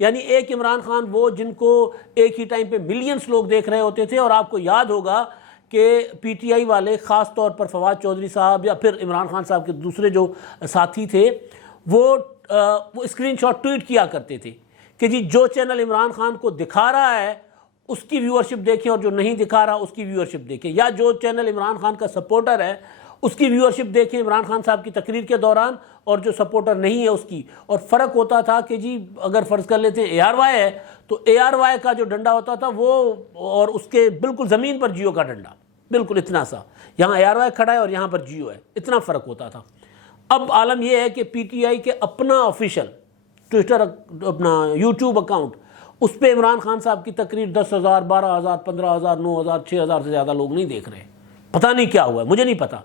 یعنی ایک عمران خان وہ جن کو ایک ہی ٹائم پہ ملینز لوگ دیکھ رہے ہوتے تھے، اور آپ کو یاد ہوگا کہ پی ٹی آئی والے خاص طور پر فواد چودھری صاحب یا پھر عمران خان صاحب کے دوسرے جو ساتھی تھے وہ اسکرین شاٹ ٹویٹ کیا کرتے تھے کہ جی جو چینل عمران خان کو دکھا رہا ہے اس کی ویورشپ دیکھیں اور جو نہیں دکھا رہا اس کی ویورشپ دیکھیں، یا جو چینل عمران خان کا سپورٹر ہے اس کی ویورشپ دیکھیں عمران خان صاحب کی تقریر کے دوران، اور جو سپورٹر نہیں ہے اس کی۔ اور فرق ہوتا تھا کہ جی اگر فرض کر لیتے ہیں اے آر وائی ہے تو اے آر وائی کا جو ڈنڈا ہوتا تھا وہ اور اس کے بالکل زمین پر جیو کا ڈنڈا، بالکل اتنا سا، یہاں اے آر وائی کھڑا ہے اور یہاں پر جیو ہے، اتنا فرق ہوتا تھا۔ اب عالم یہ ہے کہ پی ٹی آئی کے اپنا آفیشل ٹویٹر اپنا یوٹیوب اکاؤنٹ، اس پہ عمران خان صاحب کی تقریر 10,000 12,000 15,000 9,000 6,000 سے زیادہ لوگ نہیں دیکھ رہے، پتہ نہیں کیا ہوا ہے، مجھے نہیں پتا۔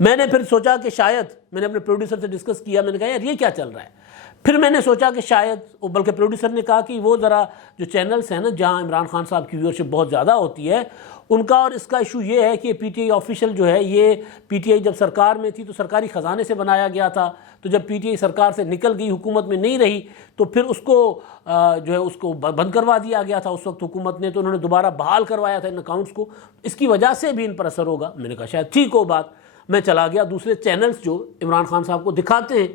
میں نے پھر سوچا کہ شاید، میں نے اپنے پروڈیوسر سے ڈسکس کیا، میں نے کہا یار یہ کیا چل رہا ہے، پھر میں نے سوچا کہ شاید، بلکہ پروڈیوسر نے کہا کہ وہ ذرا جو چینلز ہیں نا جہاں عمران خان صاحب کی ویورشپ بہت زیادہ ہوتی ہے ان کا، اور اس کا ایشو یہ ہے کہ پی ٹی آئی آفیشل جو ہے، یہ پی ٹی آئی جب سرکار میں تھی تو سرکاری خزانے سے بنایا گیا تھا، تو جب پی ٹی آئی سرکار سے نکل گئی، حکومت میں نہیں رہی، تو پھر اس کو جو ہے اس کو بند کروا دیا گیا تھا اس وقت حکومت نے، تو انہوں نے دوبارہ بحال کروایا تھا ان اکاؤنٹس کو، اس کی وجہ سے بھی ان پر اثر ہوگا۔ میں نے کہا شاید ٹھیک ہو بات، میں چلا گیا دوسرے چینلز جو عمران خان صاحب کو دکھاتے ہیں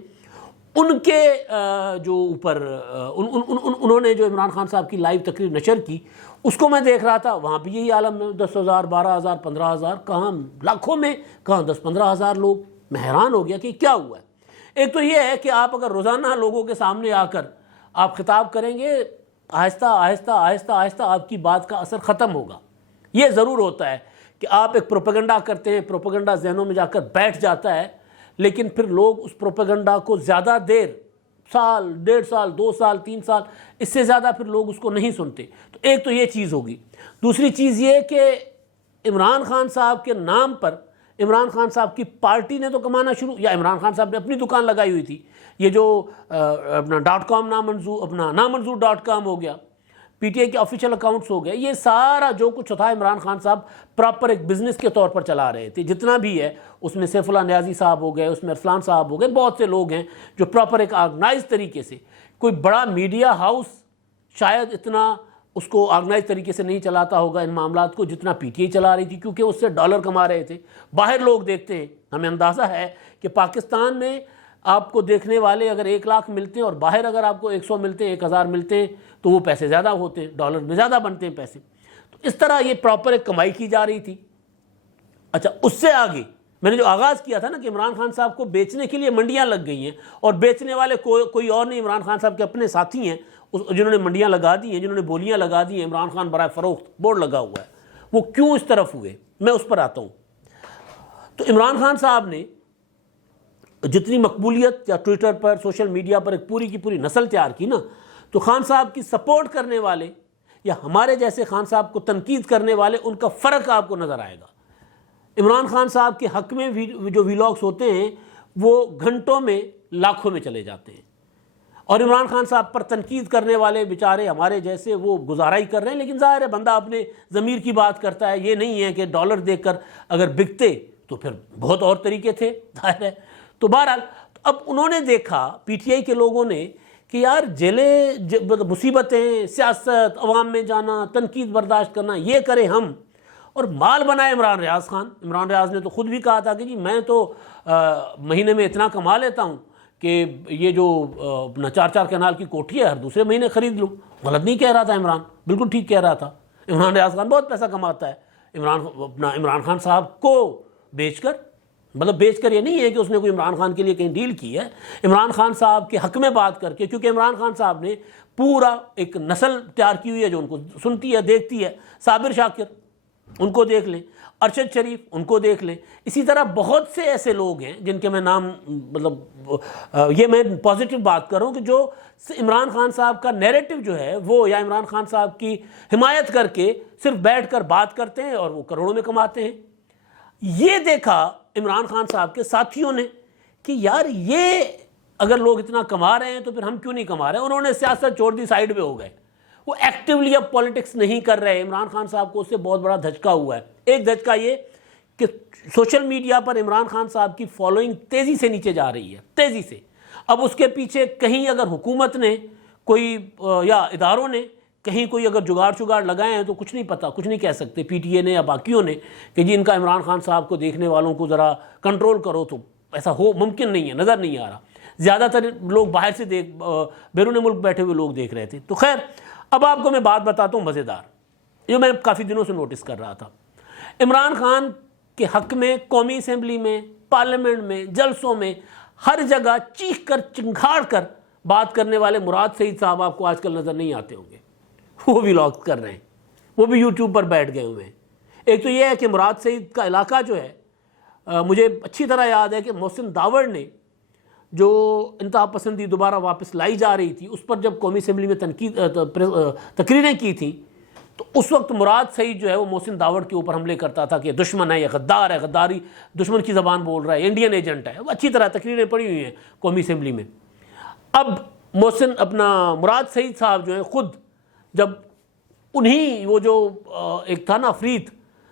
ان کے جو اوپر انہوں نے جو عمران خان صاحب کی لائیو تقریر نشر کی اس کو میں دیکھ رہا تھا، وہاں بھی یہی عالم ہے، 10,000 12,000 15,000، کہاں لاکھوں میں، کہاں 10-15,000 لوگ۔ میں حیران ہو گیا کہ کیا ہوا ہے۔ ایک تو یہ ہے کہ آپ اگر روزانہ لوگوں کے سامنے آ کر آپ خطاب کریں گے، آہستہ آہستہ آہستہ آہستہ آپ کی بات کا اثر ختم ہوگا۔ یہ ضرور ہوتا ہے کہ آپ ایک پروپیگنڈا کرتے ہیں، پروپیگنڈا ذہنوں میں جا کر بیٹھ جاتا ہے، لیکن پھر لوگ اس پروپیگنڈا کو زیادہ دیر، سال 1.5 سال 2 سال 3 سال، اس سے زیادہ پھر لوگ اس کو نہیں سنتے۔ تو ایک تو یہ چیز ہوگی۔ دوسری چیز یہ کہ عمران خان صاحب کے نام پر عمران خان صاحب کی پارٹی نے تو کمانا شروع، یا عمران خان صاحب نے اپنی دکان لگائی ہوئی تھی، یہ جو اپنا .com نامنظور .com ہو گیا، پی ٹی آئی کے آفیشیل اکاؤنٹس ہو گئے، یہ سارا جو کچھ تھا عمران خان صاحب پراپر ایک بزنس کے طور پر چلا رہے تھے، جتنا بھی ہے اس میں سیف اللہ نیازی صاحب ہو گئے، اس میں ارسلان صاحب ہو گئے، بہت سے لوگ ہیں جو پراپر ایک آرگنائز طریقے سے، کوئی بڑا میڈیا ہاؤس شاید اتنا اس کو آرگنائز طریقے سے نہیں چلاتا ہوگا ان معاملات کو جتنا پی ٹی آئی چلا رہی تھی، کیونکہ اس سے ڈالر کما رہے تھے۔ باہر لوگ دیکھتے ہیں، ہمیں اندازہ ہے کہ پاکستان میں آپ کو دیکھنے والے اگر 1 لاکھ ملتے ہیں اور باہر اگر آپ کو 100 ملتے ہیں، 1,000 ملتے ہیں، تو وہ پیسے زیادہ ہوتے ہیں، ڈالر میں زیادہ بنتے ہیں پیسے۔ تو اس طرح یہ پراپر ایک کمائی کی جا رہی تھی۔ اچھا، اس سے آگے میں نے جو آغاز کیا تھا نا کہ عمران خان صاحب کو بیچنے کے لیے منڈیاں لگ گئی ہیں، اور بیچنے والے کوئی اور نہیں، عمران خان صاحب کے اپنے ساتھی ہیں جنہوں نے منڈیاں لگا دی ہیں، جنہوں نے بولیاں لگا دی ہیں، عمران خان برائے فروخت بورڈ لگا ہوا ہے۔ وہ کیوں اس طرف ہوئے، میں اس پر آتا ہوں۔ تو عمران خان صاحب نے جتنی مقبولیت یا ٹویٹر پر، سوشل میڈیا پر ایک پوری کی پوری نسل تیار کی نا، تو خان صاحب کی سپورٹ کرنے والے یا ہمارے جیسے خان صاحب کو تنقید کرنے والے، ان کا فرق آپ کو نظر آئے گا۔ عمران خان صاحب کے حق میں جو ویلاگس ہوتے ہیں وہ گھنٹوں میں لاکھوں میں چلے جاتے ہیں، اور عمران خان صاحب پر تنقید کرنے والے بیچارے ہمارے جیسے وہ گزارا ہی کر رہے ہیں، لیکن ظاہر ہے بندہ اپنے ضمیر کی بات کرتا ہے، یہ نہیں ہے کہ ڈالر دیکھ کر اگر بکتے تو پھر بہت اور طریقے تھے، ظاہر ہے۔ تو بہرحال اب انہوں نے دیکھا پی ٹی آئی کے لوگوں نے کہ یار جیلیں، مصیبتیں، سیاست، عوام میں جانا، تنقید برداشت کرنا، یہ کریں ہم، اور مال بنائے عمران ریاض خان۔ عمران ریاض نے تو خود بھی کہا تھا کہ جی میں تو مہینے میں اتنا کما لیتا ہوں کہ یہ جو اپنا 4 کنال کی کوٹھی ہے ہر دوسرے مہینے خرید لوں۔ غلط نہیں کہہ رہا تھا عمران، بالکل ٹھیک کہہ رہا تھا۔ عمران ریاض خان بہت پیسہ کماتا ہے۔ عمران خان صاحب کو بیچ کر، مطلب بیچ کر یہ نہیں ہے کہ اس نے کوئی عمران خان کے لیے کہیں ڈیل کی ہے، عمران خان صاحب کے حق میں بات کر کے، کیونکہ عمران خان صاحب نے پورا ایک نسل تیار کی ہوئی ہے جو ان کو سنتی ہے، دیکھتی ہے۔ صابر شاکر، ان کو دیکھ لیں، ارشد شریف، ان کو دیکھ لیں، اسی طرح بہت سے ایسے لوگ ہیں جن کے میں نام، مطلب یہ میں پازیٹیو بات کر رہا ہوں کہ جو عمران خان صاحب کا نیریٹو جو ہے وہ، یا عمران خان صاحب کی حمایت کر کے صرف بیٹھ کر بات کرتے ہیں اور وہ کروڑوں میں کماتے ہیں۔ یہ دیکھا عمران خان صاحب کے ساتھیوں نے کہ یار یہ اگر لوگ اتنا کما رہے ہیں تو پھر ہم کیوں نہیں کما رہے ہیں۔ انہوں نے سیاست چھوڑ دی، سائیڈ پہ ہو گئے، وہ ایکٹیولی اب پولیٹکس نہیں کر رہے۔ عمران خان صاحب کو اس سے بہت بڑا دھچکا ہوا ہے۔ ایک دھچکا یہ کہ سوشل میڈیا پر عمران خان صاحب کی فالوئنگ تیزی سے نیچے جا رہی ہے، تیزی سے۔ اب اس کے پیچھے کہیں اگر حکومت نے کوئی یا اداروں نے کہیں کوئی اگر جگاڑ لگائے ہیں تو کچھ نہیں پتہ، کچھ نہیں کہہ سکتے پی ٹی اے نے یا باقیوں نے کہ جی ان کا عمران خان صاحب کو دیکھنے والوں کو ذرا کنٹرول کرو، تو ایسا ممکن نہیں ہے، نظر نہیں آ رہا۔ زیادہ تر لوگ باہر سے بیرون ملک بیٹھے ہوئے لوگ دیکھ رہے تھے۔ تو خیر، اب آپ کو میں بات بتاتا ہوں مزیدار، جو میں کافی دنوں سے نوٹس کر رہا تھا۔ عمران خان کے حق میں قومی اسمبلی میں، پارلیمنٹ میں، جلسوں میں، ہر جگہ چیخ کر چنگھاڑ کر بات کرنے والے مراد سعید صاحب آپ کو آج کل نظر نہیں آتے ہوں گے۔ وہ بھی ولاگز کر رہے ہیں، وہ بھی یوٹیوب پر بیٹھ گئے ہوئے ہیں۔ ایک تو یہ ہے کہ مراد سعید کا علاقہ جو ہے، مجھے اچھی طرح یاد ہے کہ محسن داوڑ نے جو انتہا پسندی دوبارہ واپس لائی جا رہی تھی، اس پر جب قومی اسمبلی میں تقریریں کی تھیں، تو اس وقت مراد سعید جو ہے وہ محسن داوڑ کے اوپر حملے کرتا تھا کہ دشمن ہے، یہ غدار ہے، غداری دشمن کی زبان بول رہا ہے، انڈین ایجنٹ ہے۔ وہ اچھی طرح تقریریں پڑھی ہوئی ہیں قومی اسمبلی میں۔ اب مراد سعید صاحب جو ہیں خود، جب انہی وہ جو ایک تھا نا افریت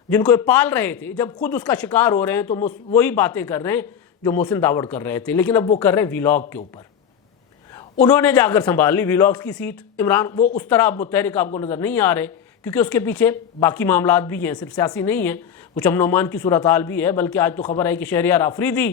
جن کو یہ پال رہے تھے، جب خود اس کا شکار ہو رہے ہیں تو وہی باتیں کر رہے ہیں جو محسن داوڑ کر رہے تھے، لیکن اب وہ کر رہے ہیں ویلاگ کے اوپر۔ انہوں نے جا کر سنبھال لی ویلاگز کی سیٹ۔ عمران وہ اس طرح اب متحرک آپ کو نظر نہیں آ رہے، کیونکہ اس کے پیچھے باقی معاملات بھی ہیں، صرف سیاسی نہیں ہیں، کچھ امن و امان کی صورتحال بھی ہے۔ بلکہ آج تو خبر ہے کہ شہریار آفریدی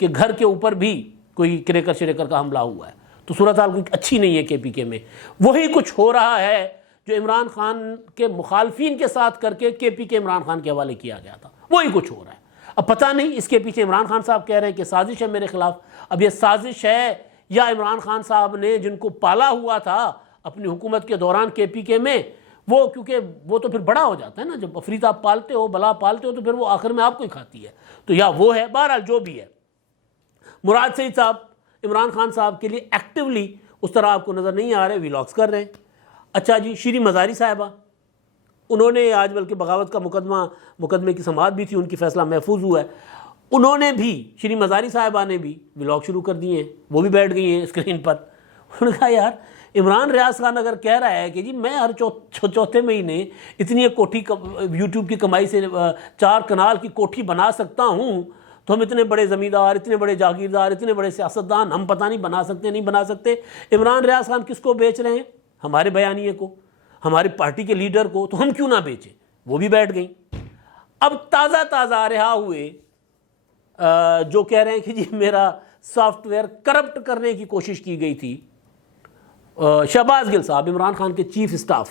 کے گھر کے اوپر بھی کوئی کریکر کا حملہ ہوا ہے، تو صورتحال کوئی اچھی نہیں ہے کے پی کے میں۔ وہی کچھ ہو رہا ہے جو عمران خان کے مخالفین کے ساتھ کر کے پی کے عمران خان کے حوالے کیا گیا تھا، وہی کچھ ہو رہا ہے۔ اب پتہ نہیں اس کے پیچھے عمران خان صاحب کہہ رہے ہیں کہ سازش ہے میرے خلاف۔ اب یہ سازش ہے یا عمران خان صاحب نے جن کو پالا ہوا تھا اپنی حکومت کے دوران کے پی کے میں، وہ کیونکہ وہ تو پھر بڑا ہو جاتا ہے نا، جب افریت آپ پالتے ہو، بلا پالتے ہو، تو پھر وہ آخر میں آپ کو ہی کھاتی ہے، تو یا وہ ہے۔ بہرحال جو بھی ہے، مراد سعید صاحب عمران خان صاحب کے لیے ایکٹیولی اس طرح آپ کو نظر نہیں آ رہے، ویلاگز کر رہے ہیں۔ اچھا جی، شیریں مزاری صاحبہ، انہوں نے آج بلکہ بغاوت کا مقدمے کی سماعت بھی تھی، ان کی فیصلہ محفوظ ہوا ہے۔ انہوں نے بھی، شیریں مزاری صاحبہ نے بھی ولاگ شروع کر دیے ہیں، وہ بھی بیٹھ گئی ہیں اسکرین پر۔ انہوں نے کہا یار، عمران ریاض خان اگر کہہ رہا ہے کہ جی میں ہر چوتھے مہینے اتنی ایک کوٹھی یوٹیوب کی کمائی سے 4 کنال کی کوٹھی بنا سکتا ہوں، تو ہم اتنے بڑے زمیندار، اتنے بڑے جاگیردار، اتنے بڑے سیاستدان، ہم پتہ نہیں بنا سکتے نہیں بنا سکتے۔ عمران ریاض خان کس کو بیچ رہے ہیں؟ ہمارے بیانیے کو، ہماری پارٹی کے لیڈر کو، تو ہم کیوں نہ بیچیں؟ وہ بھی بیٹھ گئیں۔ اب تازہ رہا ہوئے جو کہہ رہے ہیں کہ جی میرا سافٹ ویئر کرپٹ کرنے کی کوشش کی گئی تھی، شہباز گل صاحب، عمران خان کے چیف اسٹاف،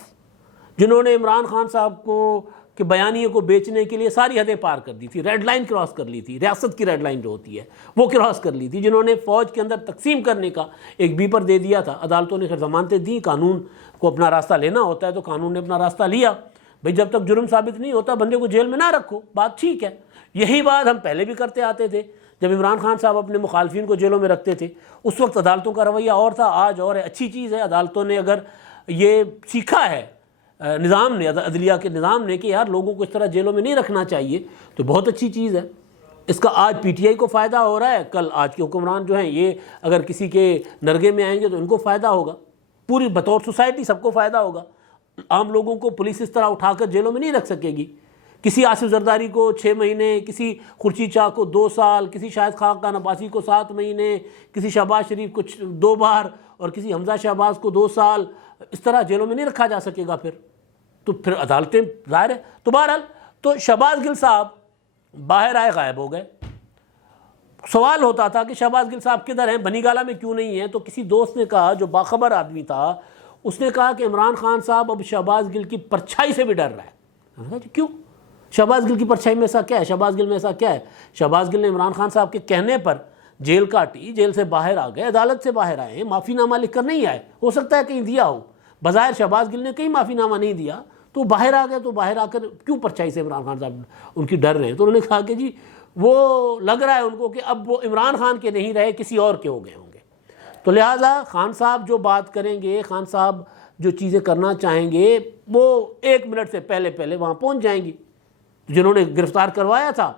جنہوں نے عمران خان صاحب کو کہ بیانیے کو بیچنے کے لیے ساری حدیں پار کر دی تھی، ریڈ لائن کراس کر لی تھی، ریاست کی ریڈ لائن جو ہوتی ہے وہ کراس کر لی تھی، جنہوں نے فوج کے اندر تقسیم کرنے کا ایک بیپر دے دیا تھا۔ عدالتوں نے خیر ضمانتیں دیں، قانون کو اپنا راستہ لینا ہوتا ہے تو قانون نے اپنا راستہ لیا، بھئی جب تک جرم ثابت نہیں ہوتا بندے کو جیل میں نہ رکھو، بات ٹھیک ہے۔ یہی بات ہم پہلے بھی کرتے آتے تھے، جب عمران خان صاحب اپنے مخالفین کو جیلوں میں رکھتے تھے، اس وقت عدالتوں کا رویہ اور تھا، آج اور ہے۔ اچھی چیز ہے، عدالتوں نے اگر یہ سیکھا ہے، نظام نے، عدلیہ کے نظام نے، کہ یار لوگوں کو اس طرح جیلوں میں نہیں رکھنا چاہیے، تو بہت اچھی چیز ہے۔ اس کا آج پی ٹی آئی کو فائدہ ہو رہا ہے، کل آج کے حکمران جو ہیں یہ اگر کسی کے نرگے میں آئیں گے تو ان کو فائدہ ہوگا، پوری بطور سوسائٹی سب کو فائدہ ہوگا۔ عام لوگوں کو پولیس اس طرح اٹھا کر جیلوں میں نہیں رکھ سکے گی۔ کسی آصف زرداری کو 6 مہینے، کسی خورشید شاہ کو 2 سال، کسی شاہد خاقان عباسی کو 7 مہینے، کسی شہباز شریف کو 2 بار، اور کسی حمزہ شہباز کو 2 سال، اس طرح جیلوں میں نہیں رکھا جا سکے گا۔ پھر عدالتیں ظاہر ہے۔ تو بہرحال تو شہباز گل صاحب باہر آئے، غائب ہو گئے۔ سوال ہوتا تھا کہ شہباز گل صاحب کدھر ہیں، بنی گالہ میں کیوں نہیں ہیں؟ تو کسی دوست نے کہا، جو باخبر آدمی تھا، اس نے کہا کہ عمران خان صاحب اب شہباز گل کی پرچھائی سے بھی ڈر رہا ہے۔ میں نے کہا کیوں؟ شہباز گل کی پرچھائی میں ایسا کیا ہے؟ شہباز گل میں ایسا کیا ہے؟ شہباز گل نے عمران خان صاحب کے کہنے پر جیل کاٹی، جیل سے باہر آ گئے، عدالت سے باہر آئے ہیں، معافی نامہ لکھ کر نہیں آئے، ہو سکتا ہے کہیں دیا ہو، بظاہر شہباز گل نے کہیں معافی نامہ نہیں دیا، تو باہر آ گئے، تو باہر آ کر کیوں پرچھائی سے عمران خان صاحب ان کی ڈر رہے ہیں؟ تو انہوں نے کہا کہ جی وہ لگ رہا ہے ان کو کہ اب وہ عمران خان کے نہیں رہے، کسی اور کے ہو گئے ہوں گے، تو لہٰذا خان صاحب جو بات کریں گے، خان صاحب جو چیزیں کرنا چاہیں گے، وہ 1 منٹ سے پہلے وہاں پہنچ جائیں گی۔ جنہوں نے گرفتار کروایا تھا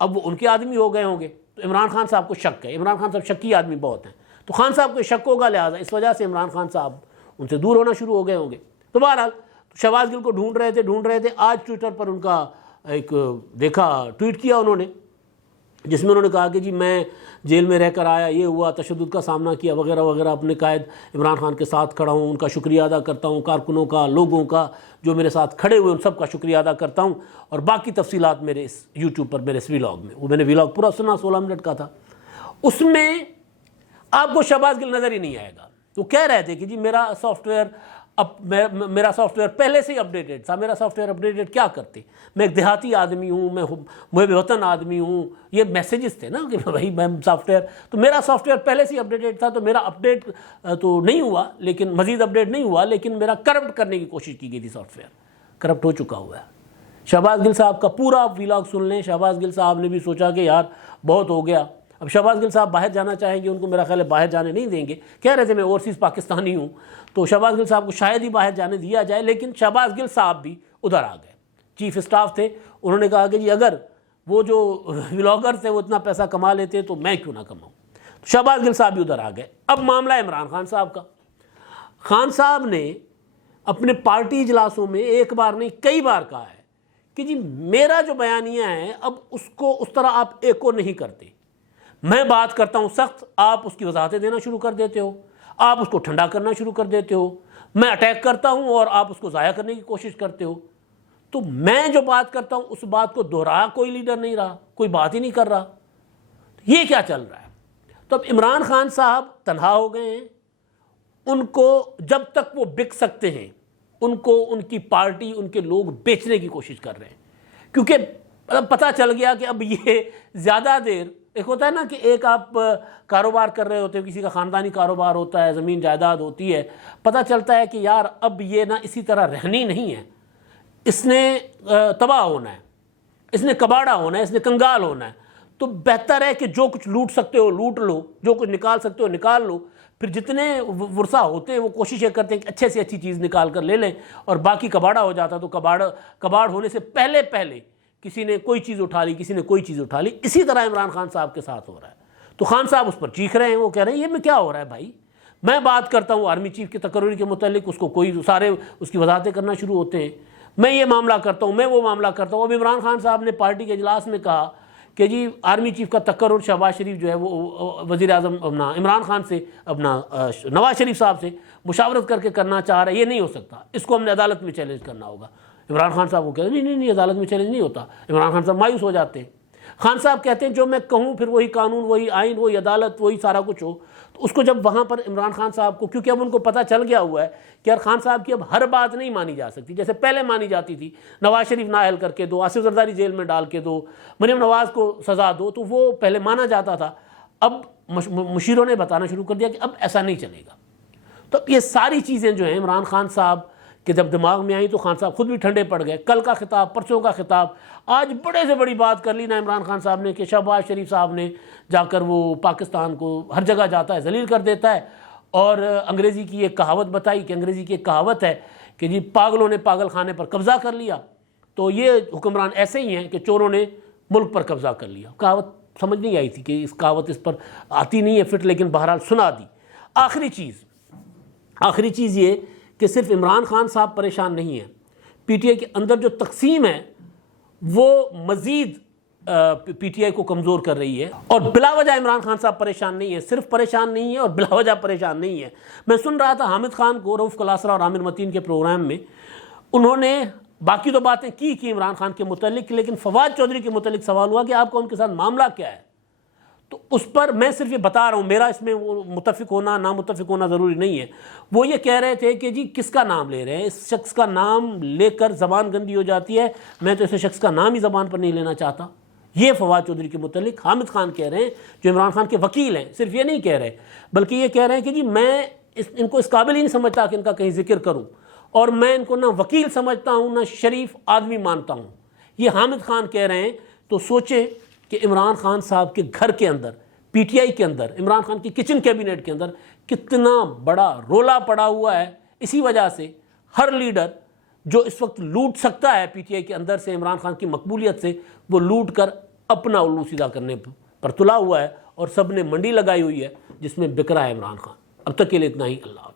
اب وہ ان کے آدمی ہو گئے ہوں گے، تو عمران خان صاحب کو شک ہے، عمران خان صاحب شکی آدمی بہت ہیں، تو خان صاحب کو شک ہوگا، لہٰذا اس وجہ سے عمران خان صاحب ان سے دور ہونا شروع ہو گئے ہوں گے۔ تو بہرحال شہباز گل کو ڈھونڈ رہے تھے۔ آج ٹویٹر پر ان کا ایک دیکھا، ٹویٹ کیا انہوں نے، جس میں انہوں نے کہا کہ جی میں جیل میں رہ کر آیا، یہ ہوا، تشدد کا سامنا کیا وغیرہ وغیرہ، اپنے قائد عمران خان کے ساتھ کھڑا ہوں، ان کا شکریہ ادا کرتا ہوں، کارکنوں کا، لوگوں کا جو میرے ساتھ کھڑے ہوئے ان سب کا شکریہ ادا کرتا ہوں، اور باقی تفصیلات میرے اس یوٹیوب پر میرے اس ویلاگ میں، وہ میں نے ویلاگ پورا سنا 16 منٹ کا تھا، اس میں آپ کو شہباز گل نظر ہی نہیں آئے گا۔ وہ کہہ رہے تھے کہ جی میرا سافٹ ویئر پہلے سے ہی اپڈیٹڈ تھا، میرا سافٹ ویئر اپڈیٹڈ کیا کرتے، میں ایک دیہاتی آدمی ہوں، میں محب وطن آدمی ہوں، یہ میسیجز تھے نا کہ بھائی میں سافٹ ویئر، تو میرا سافٹ ویئر پہلے سے ہی اپڈیٹڈ تھا، تو میرا اپڈیٹ تو نہیں ہوا، لیکن مزید اپڈیٹ نہیں ہوا، لیکن میرا کرپٹ کرنے کی کوشش کی گئی تھی، سافٹ ویئر کرپٹ ہو چکا ہوا ہے۔ شہباز گل صاحب کا پورا آپ ویلاگ سن لیں، شہباز گل صاحب نے بھی سوچا کہ یار بہت ہو گیا، اب شہباز گل صاحب باہر جانا چاہیں گے، ان کو میرا خیال ہے باہر جانے نہیں دیں گے، کہہ رہے تھے میں اوورسیز پاکستانی ہوں، تو شہباز گل صاحب کو شاید ہی باہر جانے دیا جائے، لیکن شہباز گل صاحب بھی ادھر آ گئے، چیف اسٹاف تھے، انہوں نے کہا کہ جی اگر وہ جو ولاگر تھے وہ اتنا پیسہ کما لیتے تو میں کیوں نہ کماؤں، تو شہباز گل صاحب بھی ادھر آ گئے۔ اب معاملہ عمران خان صاحب کا، خان صاحب نے اپنے پارٹی اجلاسوں میں ایک بار نہیں کئی بار کہا ہے کہ جی میرا جو بیانیہ ہے اب اس کو اس طرح آپ ایکو نہیں کرتے، میں بات کرتا ہوں سخت، آپ اس کی وضاحتیں دینا شروع کر دیتے ہو، آپ اس کو ٹھنڈا کرنا شروع کر دیتے ہو، میں اٹیک کرتا ہوں اور آپ اس کو ضائع کرنے کی کوشش کرتے ہو، تو میں جو بات کرتا ہوں اس بات کو دوہرایا کوئی لیڈر نہیں رہا، کوئی بات ہی نہیں کر رہا، یہ کیا چل رہا ہے؟ تو اب عمران خان صاحب تنہا ہو گئے ہیں، ان کو جب تک وہ بک سکتے ہیں ان کو ان کی پارٹی ان کے لوگ بیچنے کی کوشش کر رہے ہیں، کیونکہ پتہ چل گیا کہ اب یہ زیادہ دیر، ایک ہوتا ہے نا کہ ایک آپ کاروبار کر رہے ہوتے ہیں، کسی کا خاندانی کاروبار ہوتا ہے، زمین جائیداد ہوتی ہے، پتہ چلتا ہے کہ یار اب یہ نا اسی طرح رہنی نہیں ہے، اس نے تباہ ہونا ہے، اس نے کباڑا ہونا ہے، اس نے کنگال ہونا ہے، تو بہتر ہے کہ جو کچھ لوٹ سکتے ہو لوٹ لو، جو کچھ نکال سکتے ہو نکال لو، پھر جتنے ورثہ ہوتے ہیں وہ کوشش یہ کرتے ہیں کہ اچھے سے اچھی چیز نکال کر لے لیں، اور باقی کباڑا ہو جاتا تو کباڑ ہونے سے پہلے کسی نے کوئی چیز اٹھا لی، کسی نے کوئی چیز اٹھا لی، اسی طرح عمران خان صاحب کے ساتھ ہو رہا ہے۔ تو خان صاحب اس پر چیخ رہے ہیں، وہ کہہ رہے ہیں یہ میں کیا ہو رہا ہے بھائی، میں بات کرتا ہوں آرمی چیف کے تقرری کے متعلق، اس کو کوئی سارے اس کی وضاحتیں کرنا شروع ہوتے ہیں، میں یہ معاملہ کرتا ہوں، میں وہ معاملہ کرتا ہوں۔ اب عمران خان صاحب نے پارٹی کے اجلاس میں کہا کہ جی آرمی چیف کا تقرر شہباز شریف جو ہے وہ وزیر اعظم اپنا عمران خان سے اپنا نواز شریف صاحب سے مشاورت کر کے کرنا چاہ رہا ہے، یہ نہیں ہو سکتا، اس کو ہم نے عدالت میں چیلنج کرنا ہوگا۔ عمران خان صاحب کو کہتے ہیں نہیں عدالت میں چیلنج نہیں ہوتا، عمران خان صاحب مایوس ہو جاتے ہیں، خان صاحب کہتے ہیں جو میں کہوں پھر وہی قانون وہی آئین وہی عدالت وہی سارا کچھ ہو، تو اس کو جب وہاں پر عمران خان صاحب کو، کیونکہ اب ان کو پتہ چل گیا ہوا ہے کہ یار خان صاحب کی اب ہر بات نہیں مانی جا سکتی، جیسے پہلے مانی جاتی تھی، نواز شریف نااہل کر کے دو، آصف زرداری جیل میں ڈال کے دو، مریم نواز کو سزا دو، تو وہ پہلے مانا جاتا تھا، اب مشیروں نے بتانا شروع کر دیا کہ اب ایسا نہیں چلے گا۔ تو یہ ساری چیزیں جو ہیں عمران خان صاحب کہ جب دماغ میں آئیں تو خان صاحب خود بھی ٹھنڈے پڑ گئے، کل کا خطاب، پرسوں کا خطاب، آج بڑے سے بڑی بات کر لی نا عمران خان صاحب نے کہ شہباز شریف صاحب نے جا کر وہ پاکستان کو ہر جگہ جاتا ہے ذلیل کر دیتا ہے، اور انگریزی کی ایک کہاوت بتائی کہ انگریزی کی ایک کہاوت ہے کہ جی پاگلوں نے پاگل خانے پر قبضہ کر لیا، تو یہ حکمران ایسے ہی ہیں کہ چوروں نے ملک پر قبضہ کر لیا۔ کہاوت سمجھ نہیں آئی تھی کہ اس کہاوت اس پر آتی نہیں ہے فٹ، لیکن بہرحال سنا دی۔ آخری چیز یہ کہ صرف عمران خان صاحب پریشان نہیں ہیں، پی ٹی آئی کے اندر جو تقسیم ہے وہ مزید پی ٹی آئی کو کمزور کر رہی ہے، اور بلا وجہ عمران خان صاحب پریشان نہیں ہے، صرف پریشان نہیں ہے اور بلا وجہ پریشان نہیں ہے۔ میں سن رہا تھا حامد خان کو رؤف کلاسرا اور عامر متین کے پروگرام میں، انہوں نے باقی تو باتیں کی عمران خان کے متعلق، لیکن فواد چودھری کے متعلق سوال ہوا کہ آپ کا ان کے ساتھ معاملہ کیا ہے، تو اس پر میں صرف یہ بتا رہا ہوں، میرا اس میں وہ متفق ہونا نہ متفق ہونا ضروری نہیں ہے۔ وہ یہ کہہ رہے تھے کہ جی کس کا نام لے رہے ہیں، اس شخص کا نام لے کر زبان گندی ہو جاتی ہے، میں تو اس شخص کا نام ہی زبان پر نہیں لینا چاہتا۔ یہ فواد چودھری کے متعلق حامد خان کہہ رہے ہیں جو عمران خان کے وکیل ہیں، صرف یہ نہیں کہہ رہے بلکہ یہ کہہ رہے ہیں کہ جی میں ان کو اس قابل ہی نہیں سمجھتا کہ ان کا کہیں ذکر کروں، اور میں ان کو نہ وکیل سمجھتا ہوں نہ شریف آدمی مانتا ہوں، یہ حامد خان کہہ رہے ہیں۔ تو سوچیں کہ عمران خان صاحب کے گھر کے اندر، پی ٹی آئی کے اندر، عمران خان کی کچن کیبنٹ کے اندر کتنا بڑا رولا پڑا ہوا ہے۔ اسی وجہ سے ہر لیڈر جو اس وقت لوٹ سکتا ہے پی ٹی آئی کے اندر سے عمران خان کی مقبولیت سے، وہ لوٹ کر اپنا الو سیدھا کرنے پر تلا ہوا ہے، اور سب نے منڈی لگائی ہوئی ہے جس میں بک رہا ہے عمران خان۔ اب تک کے لیے اتنا ہی، اللہ